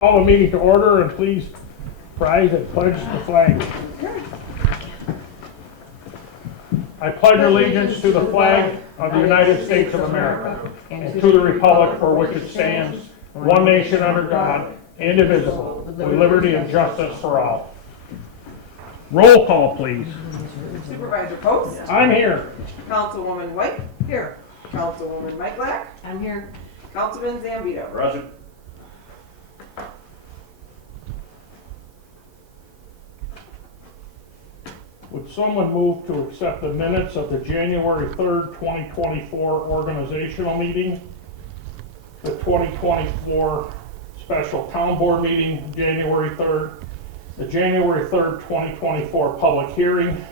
Call the meeting to order and please rise and pledge the flag. I pledge allegiance to the flag of the United States of America and to the republic for which it stands, one nation under God, indivisible, with liberty and justice for all. Roll call, please. Supervisor Post? I'm here. Councilwoman White? Here. Councilwoman Mike I'm here. Councilman Zambito? Roger. Would someone move to accept the minutes of the January 3rd, 2024 organizational meeting, the 2024 special town board meeting, January 3rd, the January 3rd, 2024 public hearing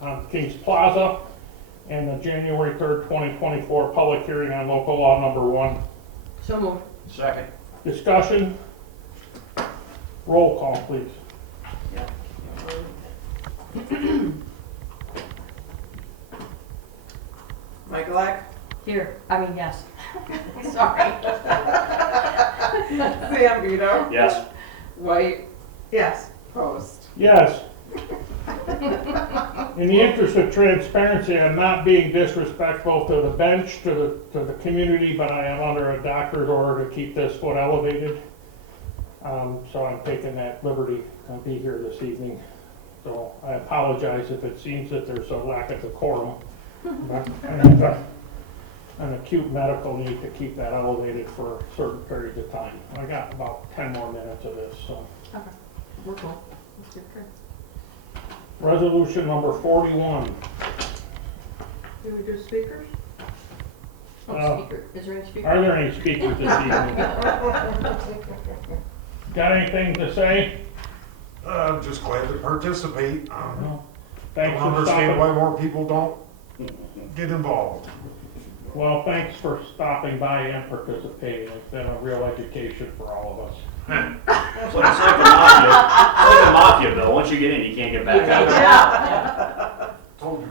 on Kings Plaza, and the January 3rd, 2024 public hearing on local law number 1. So moved. Second. Discussion? Roll call, please. Mike Here. Yes. Sorry. Zambito? Yes. White? Yes. Post? Yes. In the interest of transparency, I'm not being disrespectful to the bench, to the community, but I am under a doctor's order to keep this foot elevated. So I'm taking that liberty to be here this evening. So I apologize if it seems that there's a lack of decorum. But I have an acute medical need to keep that elevated for certain periods of time. I got about 10 more minutes of this, so. Okay. We're cool. Let's get good. Resolution number 41. Do we do speakers? Speaker. Is there any speaker? Are there any speakers this evening? Got anything to say? I'm just glad to participate. No. I Thanks don't for understand stopping. why more people don't get involved. Well, thanks for stopping by and participating. It's been a real education for all of us. It's like a mafia. It's like a mafia bill. Once you get in, you can't get back out. Yeah. Told you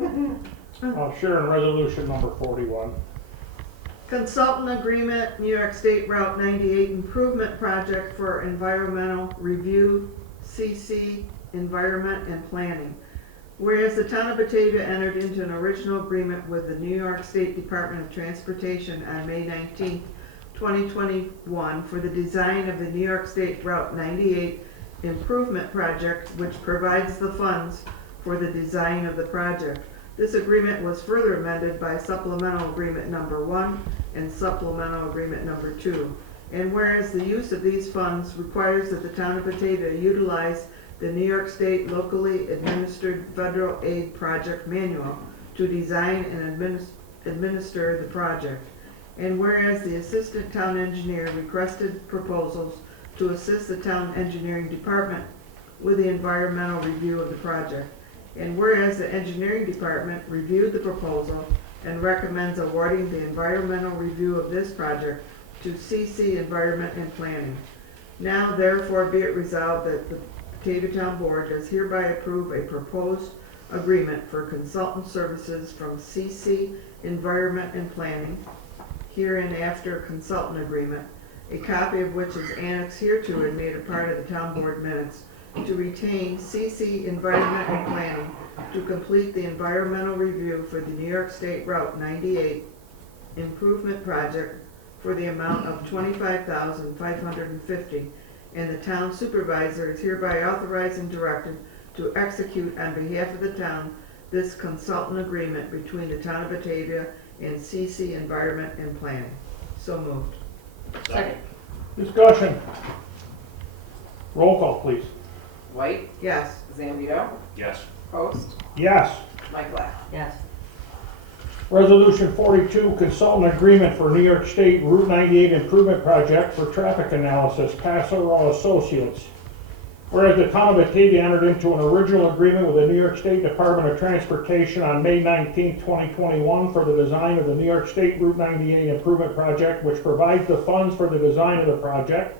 guys. Sure, and resolution number 41. Consultant agreement, New York State Route 98 Improvement Project for Environmental Review, CC Environment and Planning. Whereas the town of Batavia entered into an original agreement with the New York State Department of Transportation on May 19, 2021 for the design of the New York State Route 98 Improvement Project, which provides the funds for the design of the project. This agreement was further amended by Supplemental Agreement Number 1 and Supplemental Agreement Number 2. And whereas the use of these funds requires that the town of Batavia utilize the New York State Locally Administered Federal Aid Project Manual to design and administer the project. And whereas the Assistant Town Engineer requested proposals to assist the Town Engineering Department with the environmental review of the project. And whereas the Engineering Department reviewed the proposal and recommends awarding the environmental review of this project to CC Environment and Planning. Now therefore be it resolved that the Batavia Town Board does hereby approve a proposed agreement for consultant services from CC Environment and Planning, hereinafter consultant agreement, a copy of which is annexed hereto and made a part of the Town Board minutes, to retain CC Environment and Planning to complete the environmental review for the New York State Route 98 Improvement Project for the amount of $25,550, and the town supervisor is hereby authorized and directed to execute on behalf of the town this consultant agreement between the town of Batavia and CC Environment and Planning. So moved. Second. Discussion. Roll call, please. White? Yes. Zambito? Yes. Post? Yes. Mike Yes. Resolution 42, consultant agreement for New York State Route 98 Improvement Project for traffic analysis, Passero Associates. Whereas the town of Batavia entered into an original agreement with the New York State Department of Transportation on May 19, 2021 for the design of the New York State Route 98 Improvement Project, which provides the funds for the design of the project.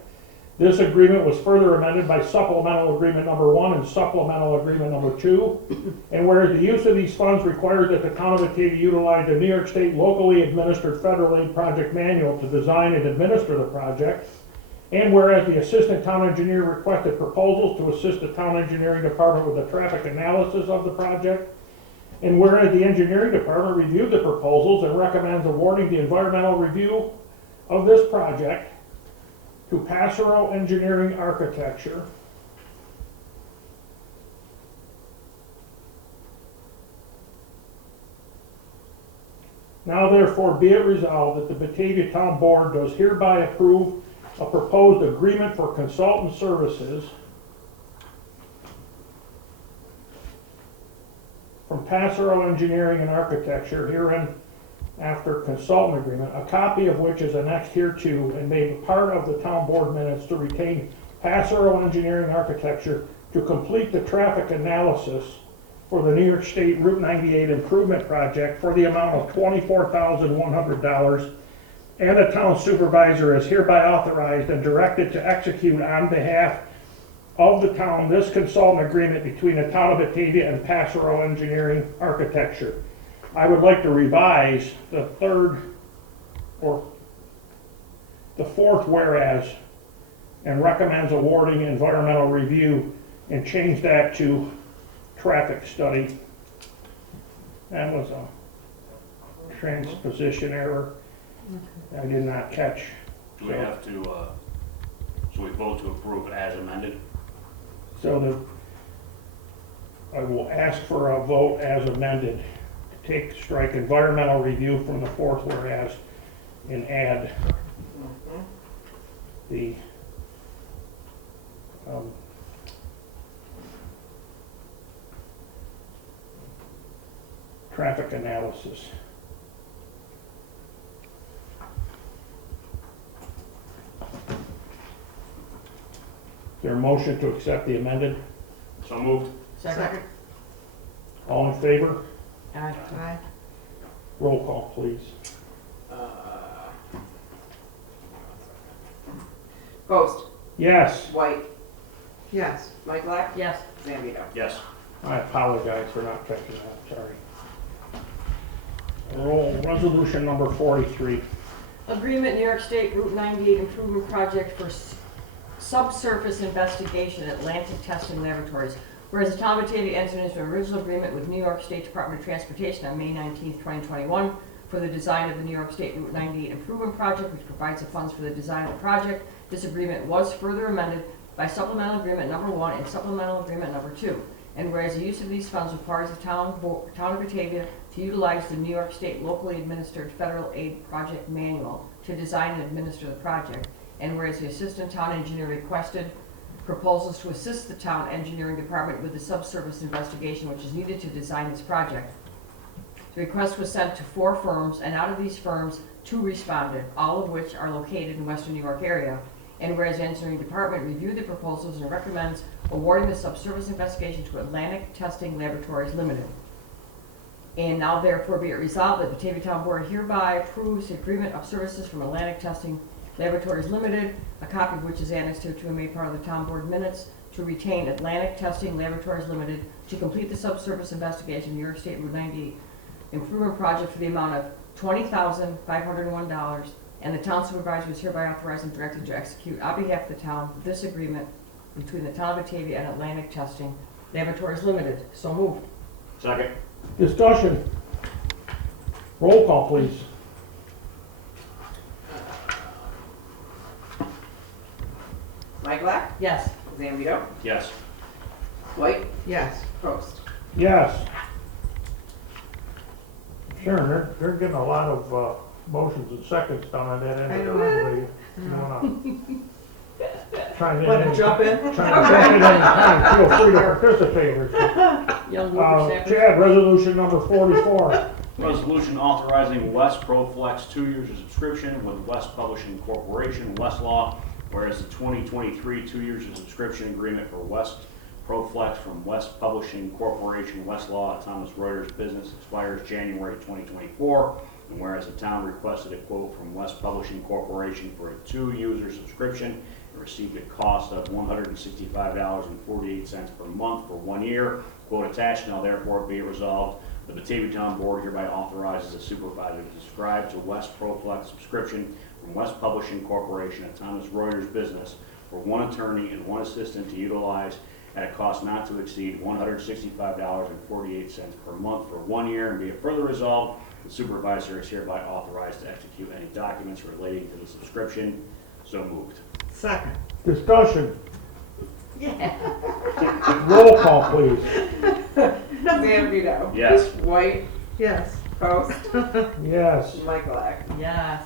This agreement was further amended by Supplemental Agreement Number 1 and Supplemental Agreement Number 2. And whereas the use of these funds requires that the town of Batavia utilize the New York State Locally Administered Federal Aid Project Manual to design and administer the project, And whereas the Assistant Town Engineer requested proposals to assist the Town Engineering Department with the traffic analysis of the project. And whereas the Engineering Department reviewed the proposals and recommends awarding the environmental review of this project to Passero Engineering Architecture. Now therefore be it resolved that the Batavia Town Board does hereby approve a proposed agreement for consultant services from Passero Engineering and Architecture herein after consultant agreement, a copy of which is annexed hereto and made part of the town board minutes to retain Passero Engineering Architecture to complete the traffic analysis for the New York State Route 98 improvement project for the amount of $24,100, and the town supervisor is hereby authorized and directed to execute on behalf of the town this consultant agreement between the town of Batavia and Passero Engineering Architecture. I would like to revise the fourth whereas and recommends awarding environmental review and change that to traffic study. That was a transposition error I did not catch. Do we have to, so we vote to approve it as amended? So I will ask for a vote as amended. Strike environmental review from the fourth whereas and add the traffic analysis. Is there a motion to accept the amended? So moved. Second. All in favor? Aye. Aye. Roll call, please. Post, Yes. White, Yes. Michaelak, Yes. Zambito. Yes. I apologize for not catching that, sorry. Roll, resolution number 43. Agreement New York State Route 98 Improvement Project for Subsurface Investigation Atlantic Testing Laboratories. Whereas the town of Batavia entered into an original agreement with New York State Department of Transportation on May 19, 2021 for the design of the New York State Route 98 Improvement Project, which provides the funds for the design of the project. This agreement was further amended by Supplemental Agreement Number 1 and Supplemental Agreement Number 2. And whereas the use of these funds requires the town of Batavia to utilize the New York State locally administered federal aid project manual to design and administer the project. And whereas the assistant town engineer requested proposals to assist the town engineering department with the subsurface investigation which is needed to design this project. The request was sent to 4 firms, and out of these firms, 2 responded, all of which are located in Western New York area. And whereas the engineering department reviewed the proposals and recommends awarding the subsurface investigation to Atlantic Testing Laboratories Limited. And now therefore be it resolved that the Batavia Town Board hereby approves the agreement of services from Atlantic Testing Laboratories Limited, a copy of which is annexed to and made part of the town board minutes, to retain Atlantic Testing Laboratories Limited to complete the subsurface investigation New York State Route 98 improvement project for the amount of $20,501, and the town supervisor is hereby authorized and directed to execute on behalf of the town this agreement between the town of Batavia and Atlantic Testing Laboratories Limited. So moved. Second. Discussion. Roll call, please. Michaelak, Yes. Zambito, Yes. White, Yes. Post. Yes. Sharon, they're getting a lot of motions and seconds down on that end. I of the know. way. You wanna chime in? Want to jump in? Trying to jump in anytime, feel free to participate. Richard. Young whippersnappers. Chad, resolution number 44. Resolution authorizing West ProFlex 2 years of subscription with West Publishing Corporation, Westlaw, whereas the 2023 2 years of subscription agreement for West ProFlex from West Publishing Corporation, Westlaw, Thomas Reuters Business expires January 2024, and whereas the town requested a quote from West Publishing Corporation for a 2-user subscription and received a cost of $165.48 per month for 1 year. Quote attached, now therefore be it resolved, the Batavia Town Board hereby authorizes the supervisor to subscribe to West ProFlex subscription from West Publishing Corporation, a Thomas Reuters business, for one attorney and one assistant to utilize at a cost not to exceed $165.48 per month for 1 year, and be it further resolved, the supervisor is hereby authorized to execute any documents relating to the subscription. So moved. Second. Discussion. Roll call, please. Zambito. Yes. White. Yes. Post. Yes. Michaelak. Yes.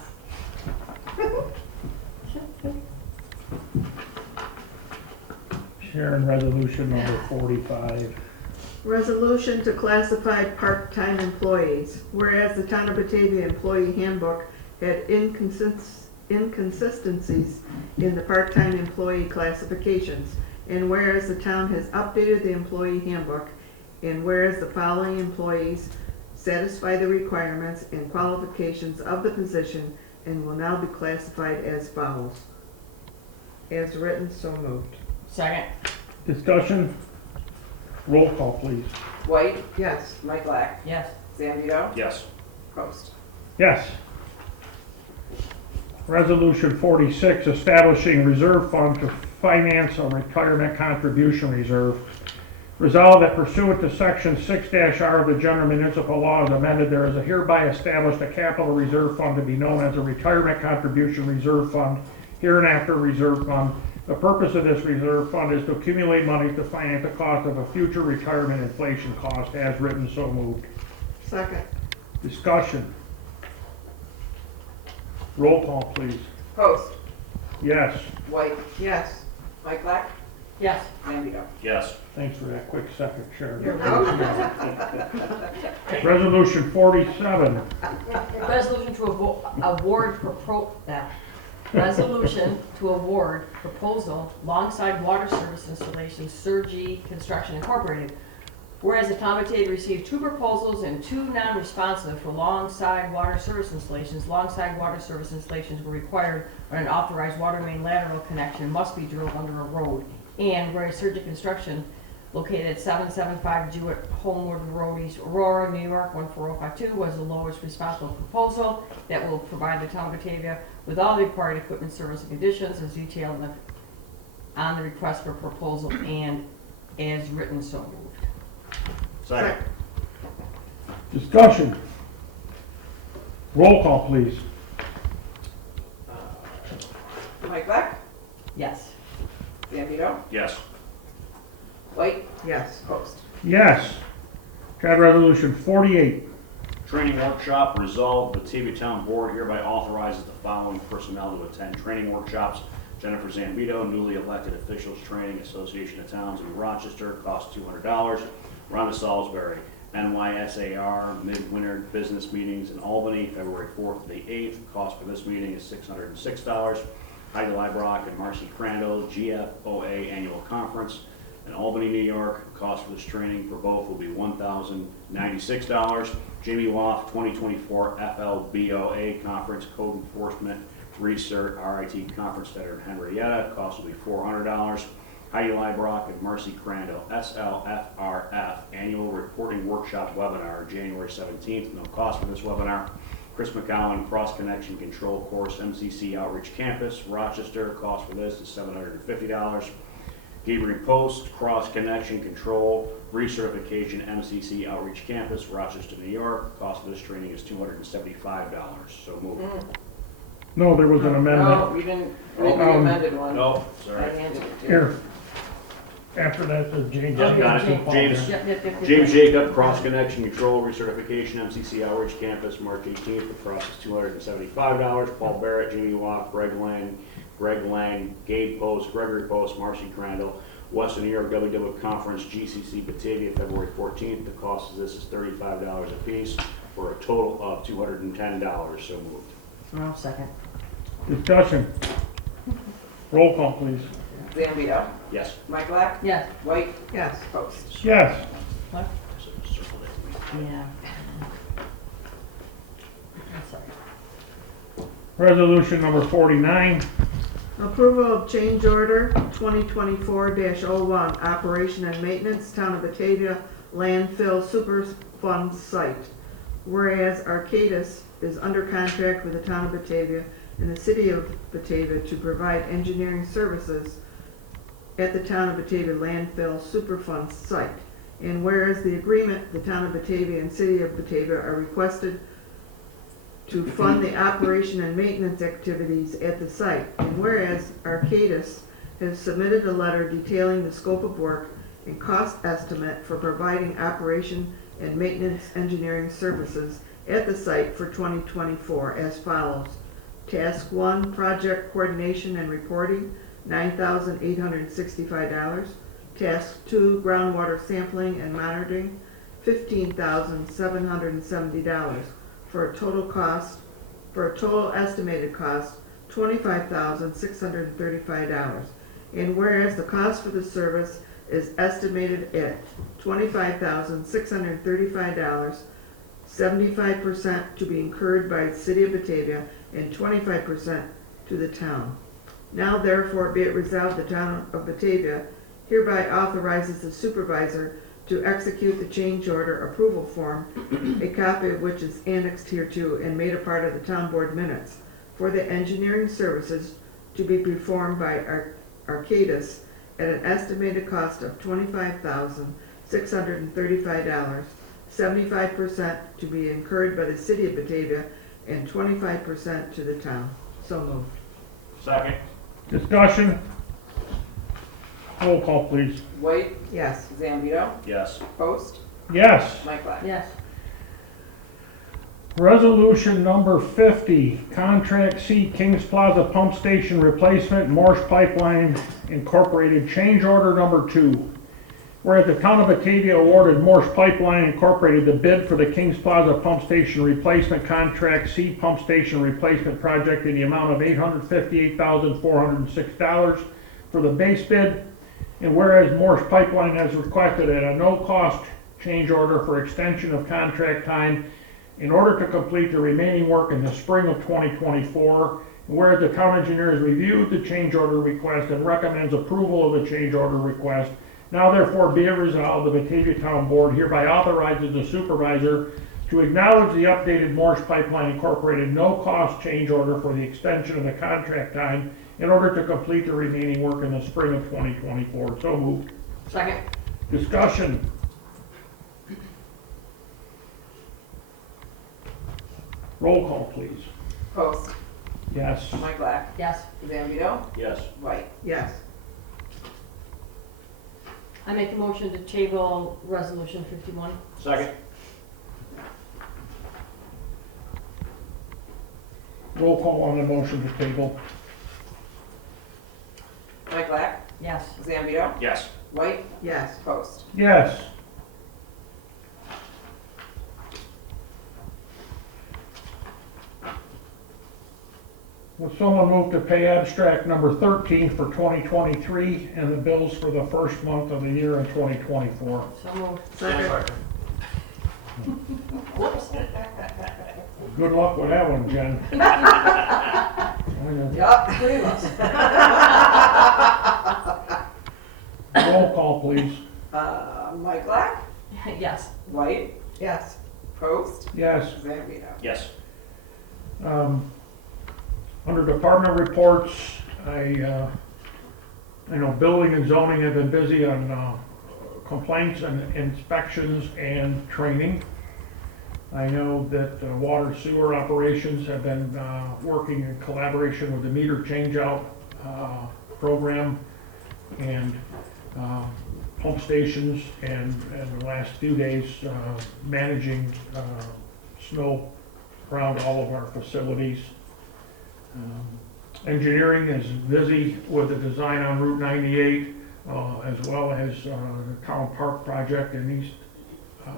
Sharon, resolution number 45. Resolution to classified part-time employees. Whereas the Town of Batavia Employee Handbook had inconsistencies in the part-time employee classifications, and whereas the town has updated the employee handbook, and whereas the following employees satisfy the requirements and qualifications of the position and will now be classified as follows. As written, so moved. Second. Discussion. Roll call, please. White. Yes. Michaelak. Yes. Zambito. Yes. Post. Yes. Resolution 46, establishing reserve fund to finance a retirement contribution reserve. Resolved that pursuant to section 6-R of the general municipal law as amended, there is a hereby established a capital reserve fund to be known as a retirement contribution reserve fund, hereinafter reserve fund. The purpose of this reserve fund is to accumulate money to finance the cost of a future retirement inflation cost, as written, so moved. Second. Discussion. Roll call, please. Post. Yes. White. Yes. Michaelak. Yes. Zambito. Yes. Than's for that quick second, Sharon. You're welcome. Resolution 47. Resolution to award resolution to award proposal alongside water service installation, Surgy Construction Incorporated. Whereas the Town of Batavia received 2 proposals and 2 non-responsive for alongside water service installations. Alongside water service installations were required when an authorized water main lateral connection must be drilled under a road. And whereas Surgy Construction, located at 775 Jewett Homewood Road, East Aurora, New York, 14052, was the lowest responsible proposal that will provide the Town of Batavia with all the required equipment, service, and conditions as detailed on the request for proposal and as written, so moved. Second. Discussion. Roll call, please. Michaelak. Yes. Zambito. Yes. White. Yes. Post. Yes. Got resolution 48. Training workshop. Resolved, Batavia Town Board hereby authorizes the following personnel to attend training workshops. Jennifer Zambito, newly elected officials training, Association of Towns in Rochester, cost $200. Rhonda Salisbury, NYSAR midwinter business meetings in Albany, February 4th to the 8th. Cost for this meeting is $606. Heidi Librock and Marcy Crandall, GFOA annual conference in Albany, New York. Cost for this training for both will be $1,096. Jamie Woff, 2024 FLBOA conference, code enforcement research RIT conference center in Henrietta. Cost will be $400. Heidi Librock and Marcy Crandall, SLFRF annual reporting workshop webinar, January 17th. No cost for this webinar. Chris McCowan, Cross Connection Control Course, MCC Outreach Campus, Rochester. Cost for this is $750. Gabriel Post, Cross Connection Control Recertification, MCC Outreach Campus, Rochester, New York. Cost of this training is $275. So moved. No, there was an amendment. No, we didn't do the amended one. No, I sorry. handed it to you. Here. After that, the James. Got it. James. Yep. James Jacob, Cross Connection Control Recertification, MCC Outreach Campus, March 18th. The cost is $275. Paul Barrett, Jimmy Watt, Greg Lang, Gabe Post, Gregory Post, Marcy Crandall, Western New York WW Conference, GCC Batavia, February 14th. The cost of this is $35 a piece for a total of $210. So moved. I'll second. Discussion. Roll call, please. Zambito. Yes. Michaelak. Yes. White. Yes. Post. Yes. What? So circle that. Yeah. I'm sorry. Resolution number 49. Approval of change order 2024-01, operation and maintenance, Town of Batavia landfill Superfund site. Whereas Arcadis is under contract with the Town of Batavia in the city of Batavia to provide engineering services at the town of Batavia landfill Superfund site. And whereas the agreement, the town of Batavia and city of Batavia are requested to fund the operation and maintenance activities at the site. And whereas Arcadis has submitted a letter detailing the scope of work and cost estimate for providing operation and maintenance engineering services at the site for 2024 as follows. Task 1, project coordination and reporting, $9,865. Task 2, groundwater sampling and monitoring, $15,770 for a total estimated cost, $25,635. And whereas the cost for the service is estimated at $25,635, 75% to be incurred by the city of Batavia and 25% to the town. Now therefore be it resolved, the town of Batavia hereby authorizes the supervisor to execute the change order approval form, a copy of which is annexed hereto and made a part of the town board minutes, for the engineering services to be performed by Arcadis at an estimated cost of $25,635, 75% to be incurred by the city of Batavia and 25% to the town. So moved. Second. Discussion? Roll call, please. White, Yes. Zambito, Yes. Post, Yes. Mike. Yes. Resolution number 50, Contract C, Kings Plaza Pump Station Replacement, Morse Pipeline Incorporated, Change Order Number 2. Whereas the town of Batavia awarded Morse Pipeline Incorporated the bid for the Kings Plaza Pump Station Replacement Contract C Pump Station Replacement Project in the amount of $858,406 for the base bid. And whereas Morse Pipeline has requested at a no-cost change order for extension of contract time in order to complete the remaining work in the spring of 2024, and whereas the town engineer has reviewed the change order request and recommends approval of the change order request, now therefore be it resolved, the Batavia Town Board hereby authorizes the supervisor to acknowledge the updated Morse Pipeline Incorporated no-cost change order for the extension of the contract time in order to complete the remaining work in the spring of 2024. So moved. Second. Discussion. Roll call, please. Post, Yes. Mike Black, Yes. Zambito, Yes. White. Yes. I make a motion to table resolution 51. Second. Roll call on the motion to table. Mike Black, Yes. Zambito, Yes. White, Yes. Post. Yes. Will someone move to pay abstract number 13 for 2023 and the bills for the first month of the year in 2024? So moved. Second. Whoops. Good luck with that one, Jen. Yup, three of us. Roll call, please. Mike Black, Yes. White, Yes. Post, Yes. Zambito. Yes. Under department reports, I know building and zoning have been busy on complaints and inspections and training. I know that water sewer operations have been working in collaboration with the meter changeout program and pump stations, and the last few days managing snow around all of our facilities. Engineering is busy with the design on Route 98, as well as the Town Park project in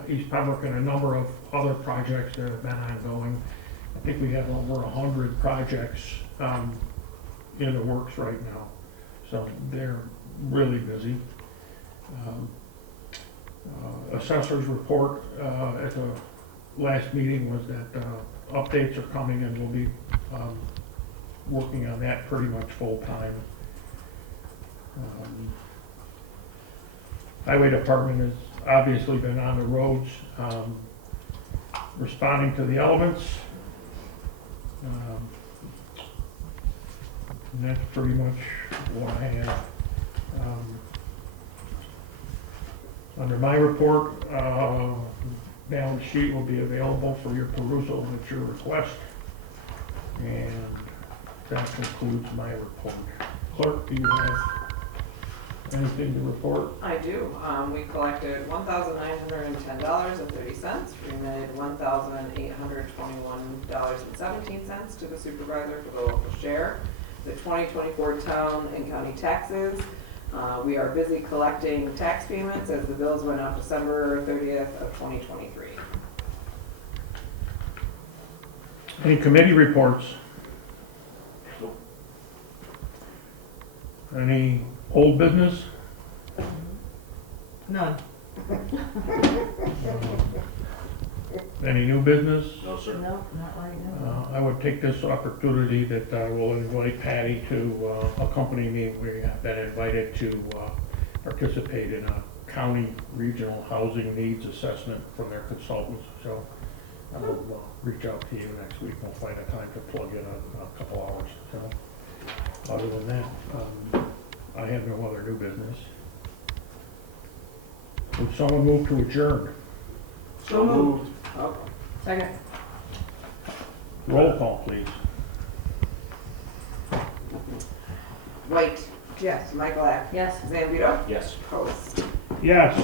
East Pembroke, and a number of other projects that have been ongoing. I think we have over 100 projects in the works right now, so they're really busy. Assessor's report at the last meeting was that updates are coming, and we'll be working on that pretty much full time. Highway Department has obviously been on the roads, responding to the elements. And that's pretty much what I have. Under my report, balance sheet will be available for your perusal at your request. And that concludes my report. Clerk, do you have anything to report? I do. We collected $1,910.30, remitted $1,821.17 to the supervisor for the local share. The 2024 town and county taxes. We are busy collecting tax payments as the bills went out December 30th of 2023. Any committee reports? Any old business? None. Any new business? No, sir. No, not right now. I would take this opportunity that I will invite Patty to accompany me. We have been invited to participate in a county regional housing needs assessment from their consultants. So I will reach out to you next week. We'll find a time to plug in a couple hours. So other than that, I have no other new business. Would someone move to adjourn? So moved. Oh. Second. Roll call, please. White. Yes. Michaelak. Yes. Zambito. Yes. Post. Yes.